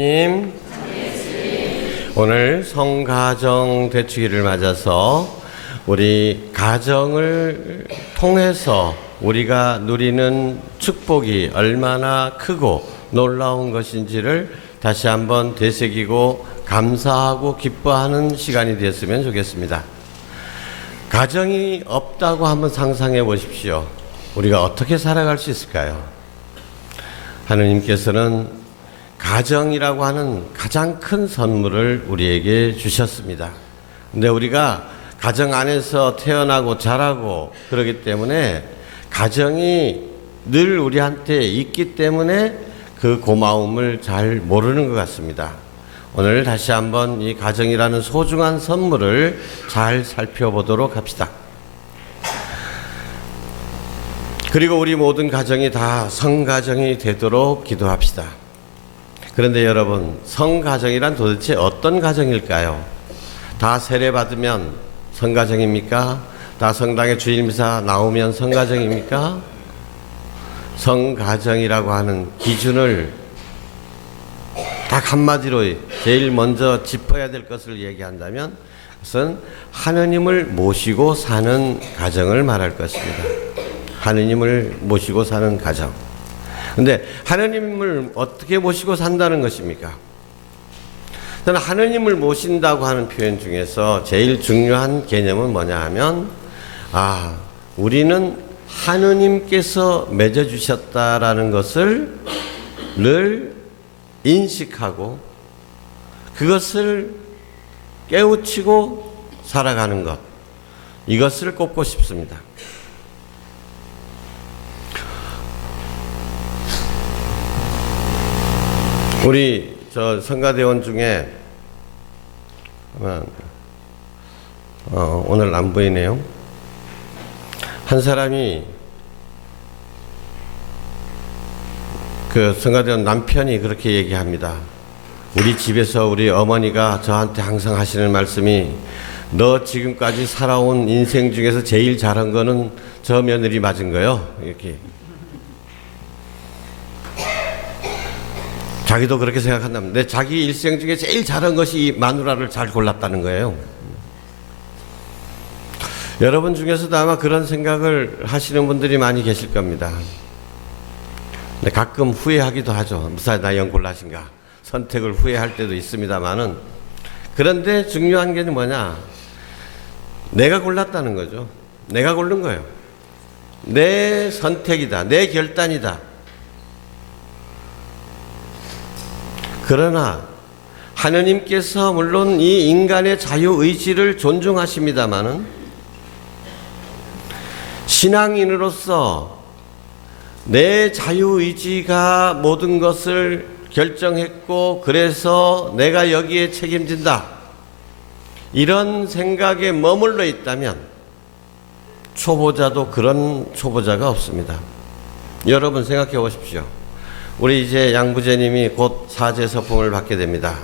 주님. 오늘 성가정 대축일을 맞아서 우리 가정을 통해서 우리가 누리는 축복이 얼마나 크고 놀라운 것인지를 다시 한번 되새기고 감사하고 기뻐하는 시간이 되었으면 좋겠습니다. 가정이 없다고 한번 상상해 보십시오. 우리가 어떻게 살아갈 수 있을까요? 하느님께서는 가정이라고 하는 가장 큰 선물을 우리에게 주셨습니다. 근데 우리가 가정 안에서 태어나고 자라고 그러기 때문에 가정이 늘 우리한테 있기 때문에 그 고마움을 잘 모르는 것 같습니다. 오늘 다시 한번 이 가정이라는 소중한 선물을 잘 살펴보도록 합시다. 그리고 우리 모든 가정이 다 성가정이 되도록 기도합시다. 그런데 여러분, 성가정이란 도대체 어떤 가정일까요? 다 세례받으면 성가정입니까? 다 성당에 주일미사 나오면 성가정입니까? 성가정이라고 하는 기준을 딱 한마디로 제일 먼저 짚어야 될 것을 얘기한다면 그것은 하느님을 모시고 사는 가정을 말할 것입니다. 하느님을 모시고 사는 가정. 근데 하느님을 어떻게 모시고 산다는 것입니까? 저는 하느님을 모신다고 하는 표현 중에서 제일 중요한 개념은 뭐냐 하면 우리는 하느님께서 맺어주셨다라는 것을 늘 인식하고 그것을 깨우치고 살아가는 것, 이것을 꼽고 싶습니다. 우리 성가대원 중에 오늘 안 보이네요. 한 사람이 그 성가대원 남편이 그렇게 얘기합니다. 우리 집에서 우리 어머니가 저한테 항상 하시는 말씀이 너 지금까지 살아온 인생 중에서 제일 잘한 거는 저 며느리 맞은 거요. 이렇게. 자기도 그렇게 생각한다면 내 자기 일생 중에 제일 잘한 것이 이 마누라를 잘 골랐다는 거예요. 여러분 중에서도 아마 그런 생각을 하시는 분들이 많이 계실 겁니다. 근데 가끔 후회하기도 하죠. 무사히 나 영 골라신가. 선택을 후회할 때도 있습니다만은, 그런데 중요한 게 뭐냐, 내가 골랐다는 거죠. 내가 고른 거예요. 내 선택이다. 내 결단이다. 그러나 하느님께서 물론 이 인간의 자유의지를 존중하십니다마는 신앙인으로서 내 자유의지가 모든 것을 결정했고 그래서 내가 여기에 책임진다, 이런 생각에 머물러 있다면 초보자도 그런 초보자가 없습니다. 여러분 생각해 보십시오. 우리 이제 양부제님이 곧 사제서품을 받게 됩니다.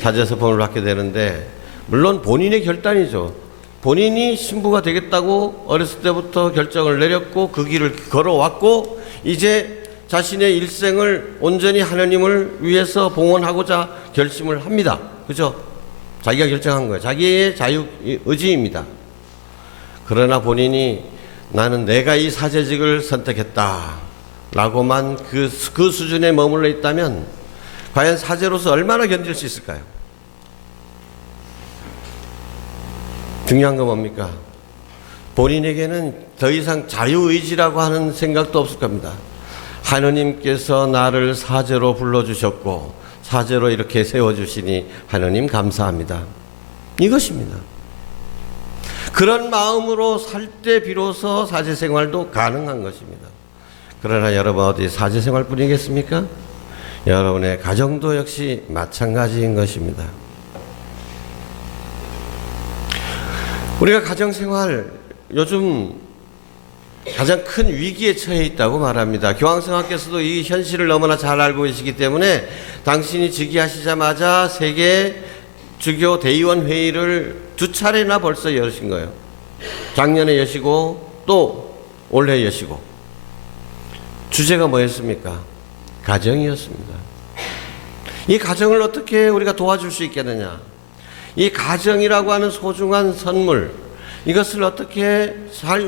사제서품을 받게 되는데 물론 본인의 결단이죠. 본인이 신부가 되겠다고 어렸을 때부터 결정을 내렸고 그 길을 걸어왔고 이제 자신의 일생을 온전히 하나님을 위해서 봉헌하고자 결심을 합니다. 그죠? 자기가 결정한 거예요. 자기의 자유의지입니다. 그러나 본인이 나는 내가 이 사제직을 선택했다 라고만 그 수준에 머물러 있다면 과연 사제로서 얼마나 견딜 수 있을까요? 중요한 건 뭡니까? 본인에게는 더 이상 자유의지라고 하는 생각도 없을 겁니다. 하느님께서 나를 사제로 불러주셨고 사제로 이렇게 세워주시니 하느님 감사합니다. 이것입니다. 그런 마음으로 살 때 비로소 사제 생활도 가능한 것입니다. 그러나 여러분 어디 사제 생활뿐이겠습니까? 여러분의 가정도 역시 마찬가지인 것입니다. 우리가 가정생활 요즘 가장 큰 위기에 처해 있다고 말합니다. 교황성하께서도 이 현실을 너무나 잘 알고 계시기 때문에 당신이 즉위하시자마자 세계 주교 대의원 회의를 2차례나 벌써 여신 거예요. 작년에 여시고 또 올해 여시고. 주제가 뭐였습니까? 가정이었습니다. 이 가정을 어떻게 우리가 도와줄 수 있겠느냐? 이 가정이라고 하는 소중한 선물, 이것을 어떻게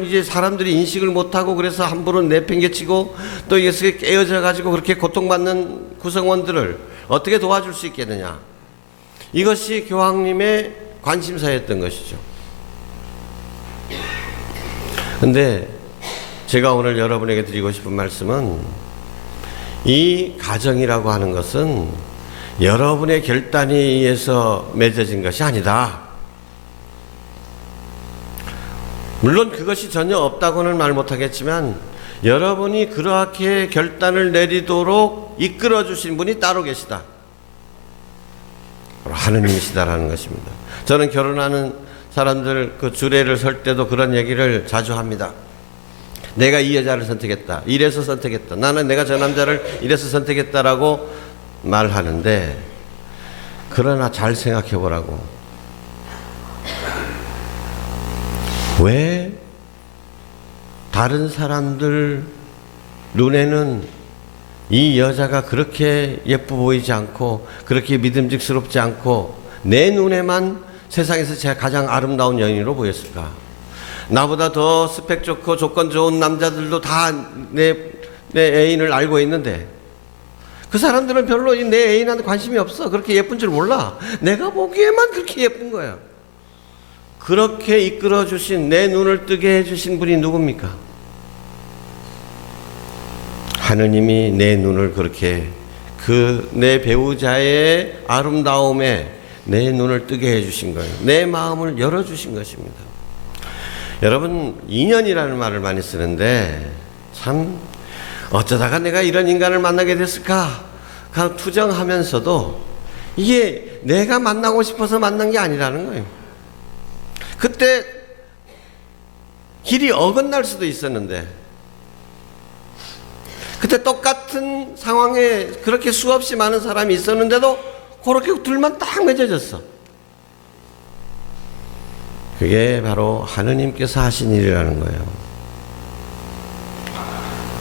이제 사람들이 인식을 못하고 그래서 함부로 내팽개치고 또 이것에 깨어져 가지고 그렇게 고통받는 구성원들을 어떻게 도와줄 수 있겠느냐? 이것이 교황님의 관심사였던 것이죠. 근데 제가 오늘 여러분에게 드리고 싶은 말씀은 이 가정이라고 하는 것은 여러분의 결단에 의해서 맺어진 것이 아니다. 물론 그것이 전혀 없다고는 말 못하겠지만 여러분이 그렇게 결단을 내리도록 이끌어 주신 분이 따로 계시다. 하느님이시다라는 것입니다. 저는 결혼하는 사람들 그 주례를 설 때도 그런 얘기를 자주 합니다. 내가 이 여자를 선택했다. 이래서 선택했다. 나는 내가 저 남자를 이래서 선택했다라고 말하는데, 그러나 잘 생각해 보라고. 왜 다른 사람들 눈에는 이 여자가 그렇게 예뻐 보이지 않고 그렇게 믿음직스럽지 않고 내 눈에만 세상에서 제가 가장 아름다운 여인으로 보였을까? 나보다 더 스펙 좋고 조건 좋은 남자들도 다 내 애인을 알고 있는데 그 사람들은 별로 내 애인한테 관심이 없어. 그렇게 예쁜 줄 몰라. 내가 보기에만 그렇게 예쁜 거야. 그렇게 이끌어 주신, 내 눈을 뜨게 해주신 분이 누굽니까? 하느님이 내 눈을 그렇게 내 배우자의 아름다움에 내 눈을 뜨게 해주신 거예요. 내 마음을 열어주신 것입니다. 여러분, 인연이라는 말을 많이 쓰는데 참 어쩌다가 내가 이런 인간을 만나게 됐을까 투정하면서도 이게 내가 만나고 싶어서 만난 게 아니라는 거예요. 그때 길이 어긋날 수도 있었는데, 그때 똑같은 상황에 그렇게 수없이 많은 사람이 있었는데도 그렇게 둘만 딱 맺어졌어. 그게 바로 하느님께서 하신 일이라는 거예요.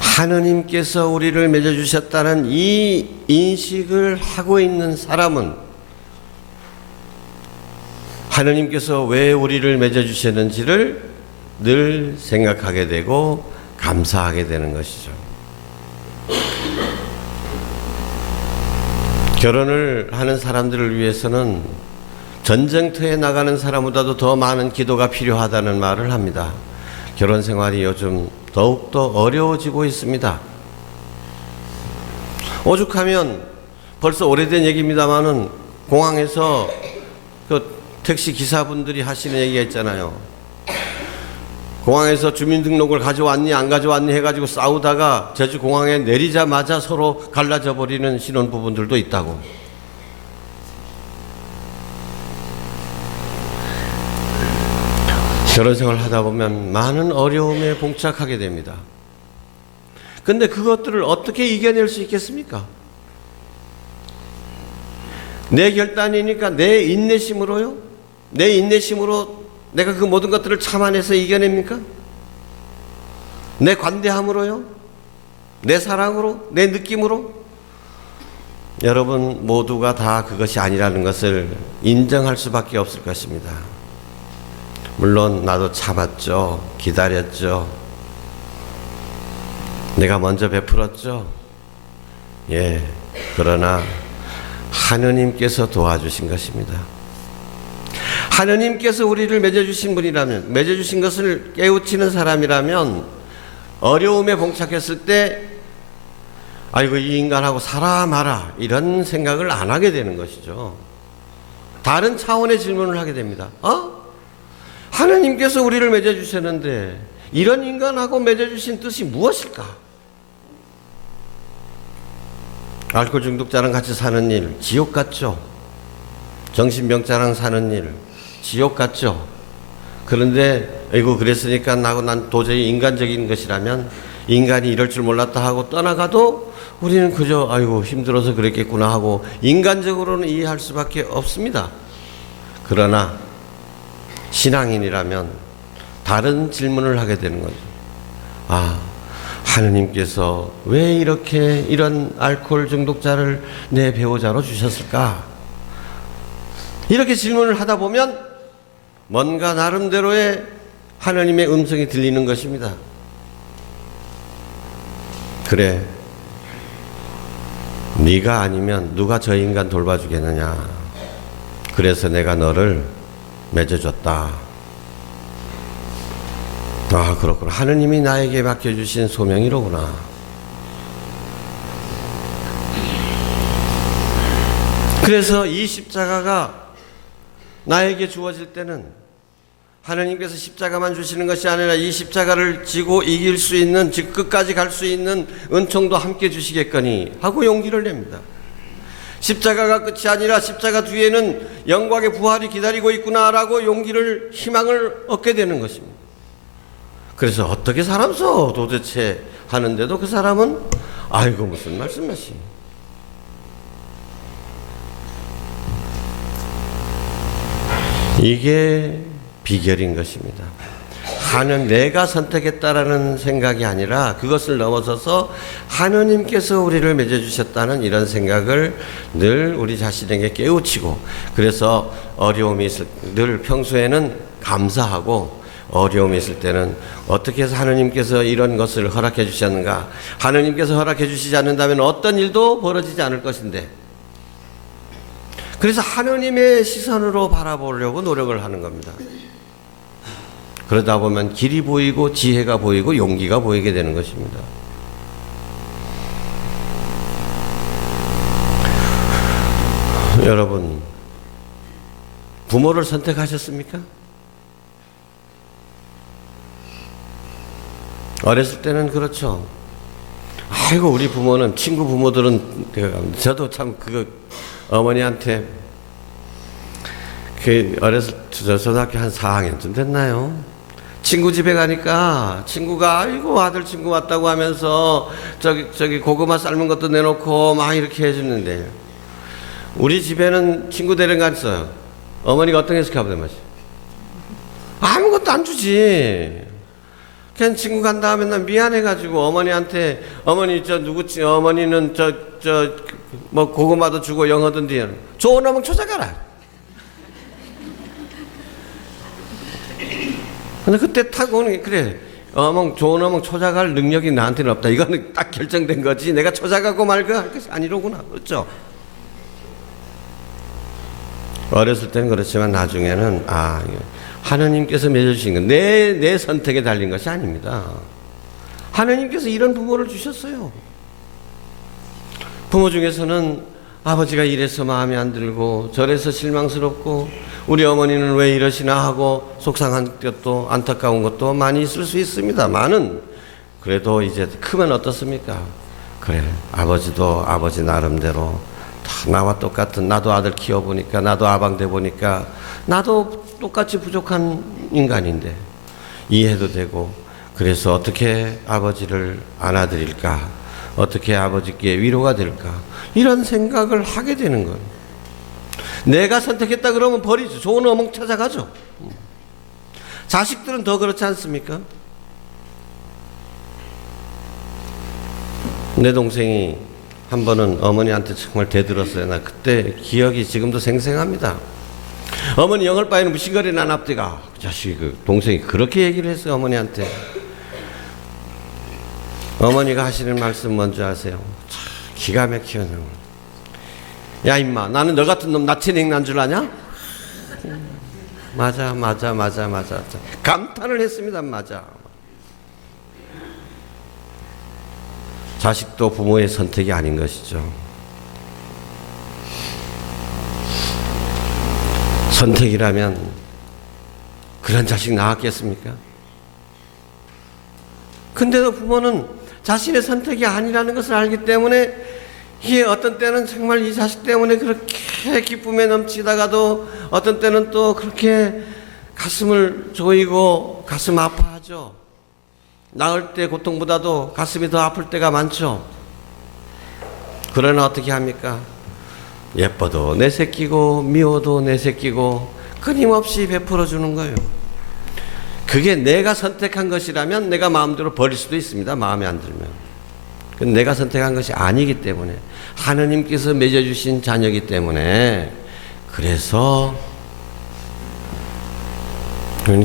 하느님께서 우리를 맺어주셨다는 이 인식을 하고 있는 사람은 하느님께서 왜 우리를 맺어주셨는지를 늘 생각하게 되고 감사하게 되는 것이죠. 결혼을 하는 사람들을 위해서는 전쟁터에 나가는 사람보다도 더 많은 기도가 필요하다는 말을 합니다. 결혼 생활이 요즘 더욱더 어려워지고 있습니다. 오죽하면 벌써 오래된 얘기입니다마는 공항에서 그 택시 기사분들이 하시는 얘기가 있잖아요. 공항에서 주민등록을 가져왔니 안 가져왔니 해가지고 싸우다가 제주 공항에 내리자마자 서로 갈라져 버리는 신혼부부들도 있다고. 결혼생활 하다 보면 많은 어려움에 봉착하게 됩니다. 근데 그것들을 어떻게 이겨낼 수 있겠습니까? 내 결단이니까 내 인내심으로요? 내 인내심으로 내가 그 모든 것들을 참아내서 이겨냅니까? 내 관대함으로요? 내 사랑으로? 내 느낌으로? 여러분 모두가 다 그것이 아니라는 것을 인정할 수밖에 없을 것입니다. 물론 나도 참았죠. 기다렸죠. 내가 먼저 베풀었죠. 예, 그러나 하느님께서 도와주신 것입니다. 하느님께서 우리를 맺어주신 분이라면, 맺어주신 것을 깨우치는 사람이라면 어려움에 봉착했을 때 아이고 이 인간하고 살아 마라 이런 생각을 안 하게 되는 것이죠. 다른 차원의 질문을 하게 됩니다. 하느님께서 우리를 맺어주셨는데 이런 인간하고 맺어주신 뜻이 무엇일까? 알코올 중독자랑 같이 사는 일 지옥 같죠? 정신병자랑 사는 일 지옥 같죠? 그런데 아이고 그랬으니까 난 도저히 인간적인 것이라면 인간이 이럴 줄 몰랐다 하고 떠나가도 우리는 그저 아이고 힘들어서 그랬겠구나 하고 인간적으로는 이해할 수밖에 없습니다. 그러나 신앙인이라면 다른 질문을 하게 되는 거죠. 하느님께서 왜 이렇게 이런 알코올 중독자를 내 배우자로 주셨을까? 이렇게 질문을 하다 보면 뭔가 나름대로의 하느님의 음성이 들리는 것입니다. 그래, 네가 아니면 누가 저 인간 돌봐주겠느냐. 그래서 내가 너를 맺어줬다. 아, 그렇구나. 하느님이 나에게 맡겨주신 소명이로구나. 그래서 이 십자가가 나에게 주어질 때는 하느님께서 십자가만 주시는 것이 아니라 이 십자가를 지고 이길 수 있는, 즉 끝까지 갈 수 있는 은총도 함께 주시겠거니 하고 용기를 냅니다. 십자가가 끝이 아니라 십자가 뒤에는 영광의 부활이 기다리고 있구나라고 용기를, 희망을 얻게 되는 것입니다. 그래서 어떻게 살아서 도대체 하는데도 그 사람은 아이고 무슨 말씀하시. 이게 비결인 것입니다. 내가 선택했다라는 생각이 아니라 그것을 넘어서서 하느님께서 우리를 맺어주셨다는 이런 생각을 늘 우리 자신에게 깨우치고, 그래서 어려움이 있을 늘 평소에는 감사하고, 어려움이 있을 때는 어떻게 해서 하느님께서 이런 것을 허락해 주셨는가, 하느님께서 허락해 주시지 않는다면 어떤 일도 벌어지지 않을 것인데, 그래서 하느님의 시선으로 바라보려고 노력을 하는 겁니다. 그러다 보면 길이 보이고 지혜가 보이고 용기가 보이게 되는 것입니다. 여러분, 부모를 선택하셨습니까? 어렸을 때는 그렇죠. 아이고 우리 부모는, 친구 부모들은, 저도 참 그거 어머니한테 어렸을 때 초등학교 한 4학년쯤 됐나요? 친구 집에 가니까 친구가 아이고 아들 친구 왔다고 하면서 저기 고구마 삶은 것도 내놓고 막 이렇게 해주는데, 우리 집에는 친구 데리고 갔어요. 어머니가 어떤 게 시켜보던 맛이 아무것도 안 주지. 그냥 친구 간 다음에 난 미안해가지고 어머니한테, 어머니 어머니는 뭐 고구마도 주고 영어든 뒤에는 좋은 어묵 찾아가라. 근데 그때 타고 오는 게, 그래, 좋은 어묵 찾아갈 능력이 나한테는 없다. 이거는 딱 결정된 거지. 내가 찾아가고 말고 할 것이 아니로구나. 그렇죠? 어렸을 때는 그렇지만 나중에는 하느님께서 맺어주신 건 내 선택에 달린 것이 아닙니다. 하느님께서 이런 부모를 주셨어요. 부모 중에서는 아버지가 이래서 마음에 안 들고 저래서 실망스럽고 우리 어머니는 왜 이러시나 하고 속상한 것도 안타까운 것도 많이 있을 수 있습니다만은, 그래도 이제 크면 어떻습니까? 그래, 아버지도 아버지 나름대로 다 나와 똑같은, 나도 아들 키워보니까, 나도 아방돼 보니까 나도 똑같이 부족한 인간인데 이해도 되고, 그래서 어떻게 아버지를 안아드릴까, 어떻게 아버지께 위로가 될까, 이런 생각을 하게 되는 거예요. 내가 선택했다 그러면 버리죠. 좋은 어묵 찾아가죠. 자식들은 더 그렇지 않습니까? 내 동생이 한 번은 어머니한테 정말 대들었어요. 나 그때 기억이 지금도 생생합니다. 어머니 영월 바에는 무신거리나 납디가, 자식, 동생이 그렇게 얘기를 했어요. 어머니한테. 어머니가 하시는 말씀 뭔지 아세요? 기가 막혀요. 야 임마, 나는 너 같은 놈 나체냉 난 줄 아냐? 맞아. 감탄을 했습니다. 맞아. 자식도 부모의 선택이 아닌 것이죠. 선택이라면 그런 자식 낳았겠습니까? 근데도 부모는 자신의 선택이 아니라는 것을 알기 때문에, 이게 어떤 때는 정말 이 자식 때문에 그렇게 기쁨에 넘치다가도 어떤 때는 또 그렇게 가슴을 조이고 가슴 아파하죠. 낳을 때 고통보다도 가슴이 더 아플 때가 많죠. 그러나 어떻게 합니까? 예뻐도 내 새끼고 미워도 내 새끼고 끊임없이 베풀어 주는 거예요. 그게 내가 선택한 것이라면 내가 마음대로 버릴 수도 있습니다. 마음에 안 들면. 그건 내가 선택한 것이 아니기 때문에, 하느님께서 맺어주신 자녀이기 때문에, 그래서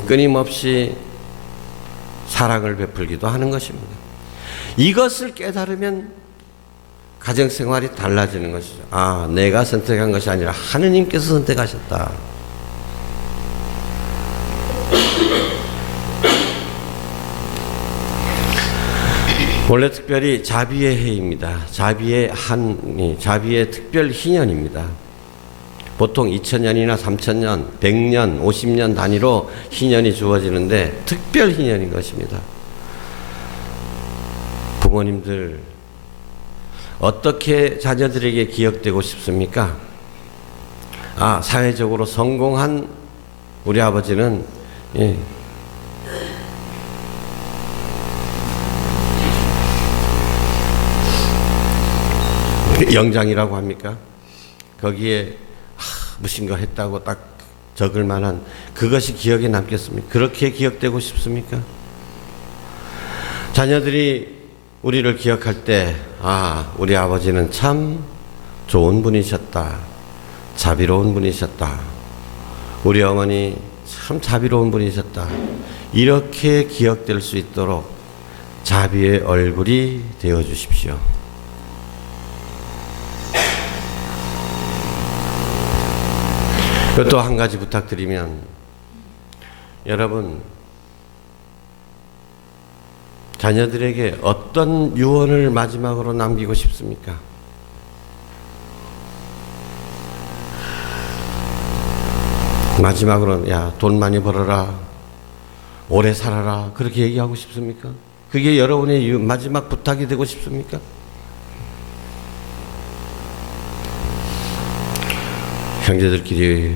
끊임없이 사랑을 베풀기도 하는 것입니다. 이것을 깨달으면 가정생활이 달라지는 것이죠. 아, 내가 선택한 것이 아니라 하느님께서 선택하셨다. 원래 특별히 자비의 해입니다. 자비의 특별 희년입니다. 보통 2000년이나 3000년, 100년, 50년 단위로 희년이 주어지는데 특별 희년인 것입니다. 부모님들 어떻게 자녀들에게 기억되고 싶습니까? 아, 사회적으로 성공한 우리 아버지는 영장이라고 합니까? 거기에 무슨 거 했다고 딱 적을 만한 그것이 기억에 남겠습니까? 그렇게 기억되고 싶습니까? 자녀들이 우리를 기억할 때, 아, 우리 아버지는 참 좋은 분이셨다. 자비로운 분이셨다. 우리 어머니 참 자비로운 분이셨다. 이렇게 기억될 수 있도록 자비의 얼굴이 되어 주십시오. 또 한 가지 부탁드리면, 여러분 자녀들에게 어떤 유언을 마지막으로 남기고 싶습니까? 마지막으로 야, 돈 많이 벌어라, 오래 살아라, 그렇게 얘기하고 싶습니까? 그게 여러분의 마지막 부탁이 되고 싶습니까? 형제들끼리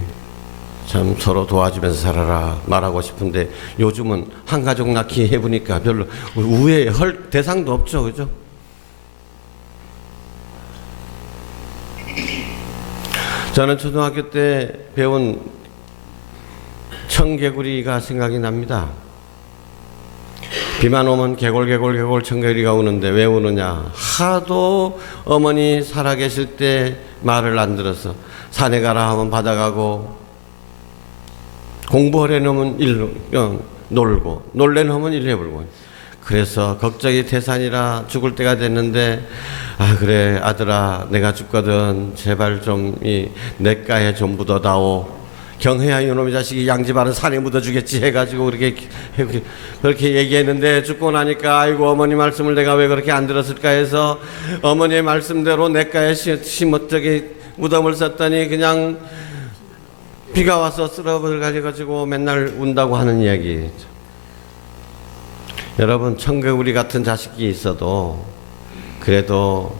참 서로 도와주면서 살아라 말하고 싶은데, 요즘은 한 가족 낳기 해보니까 별로 우애할 대상도 없죠. 그죠? 저는 초등학교 때 배운 청개구리가 생각이 납니다. 비만 오면 개골 청개구리가 우는데 왜 우느냐? 하도 어머니 살아계실 때 말을 안 들어서 산에 가라 하면 바다 가고, 공부하려 놓으면 일로 놀고, 놀래 놓으면 일 해버리고. 그래서 걱정이 태산이라 죽을 때가 됐는데, 아, 그래 아들아, 내가 죽거든 제발 좀 이 냇가에 좀 묻어다오. 경혜야, 이놈의 자식이 양지바른 산에 묻어주겠지 해가지고 그렇게 얘기했는데, 죽고 나니까 아이고 어머니 말씀을 내가 왜 그렇게 안 들었을까 해서 어머니의 말씀대로 냇가에 무덤을 썼더니 그냥 비가 와서 쓸어버려가지고 맨날 운다고 하는 이야기. 여러분, 청개구리 같은 자식이 있어도 그래도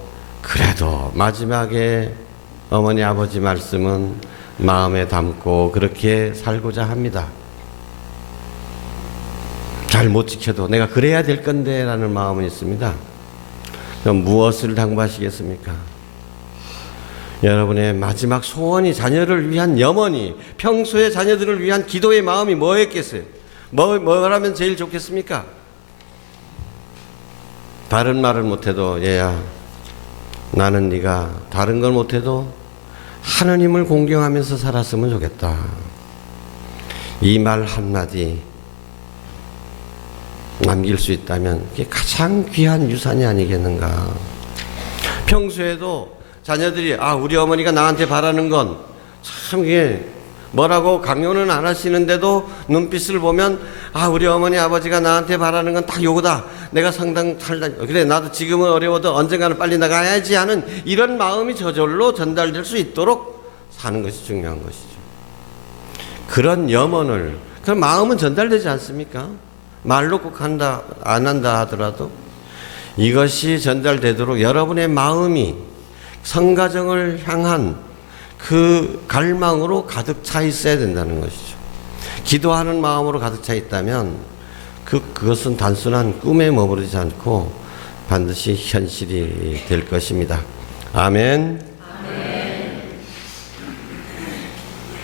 마지막에 어머니 아버지 말씀은 마음에 담고 그렇게 살고자 합니다. 잘 못 지켜도 내가 그래야 될 건데 라는 마음은 있습니다. 그럼 무엇을 당부하시겠습니까? 여러분의 마지막 소원이 자녀를 위한 염원이, 평소에 자녀들을 위한 기도의 마음이 뭐였겠어요? 뭐라면 제일 좋겠습니까? 다른 말을 못해도, 얘야, 나는 네가 다른 걸 못해도 하느님을 공경하면서 살았으면 좋겠다. 이 말 한마디 남길 수 있다면 그게 가장 귀한 유산이 아니겠는가. 평소에도 자녀들이, 아, 우리 어머니가 나한테 바라는 건 참 이게 뭐라고 강요는 안 하시는데도 눈빛을 보면, 아, 우리 어머니 아버지가 나한테 바라는 건 딱 요거다. 내가 그래, 나도 지금은 어려워도 언젠가는 빨리 나가야지 하는 이런 마음이 저절로 전달될 수 있도록 사는 것이 중요한 것이죠. 그런 염원을, 그런 마음은 전달되지 않습니까? 말로 꼭 한다, 안 한다 하더라도 이것이 전달되도록 여러분의 마음이 성가정을 향한 그 갈망으로 가득 차 있어야 된다는 것이죠. 기도하는 마음으로 가득 차 있다면 그것은 단순한 꿈에 머무르지 않고 반드시 현실이 될 것입니다. 아멘.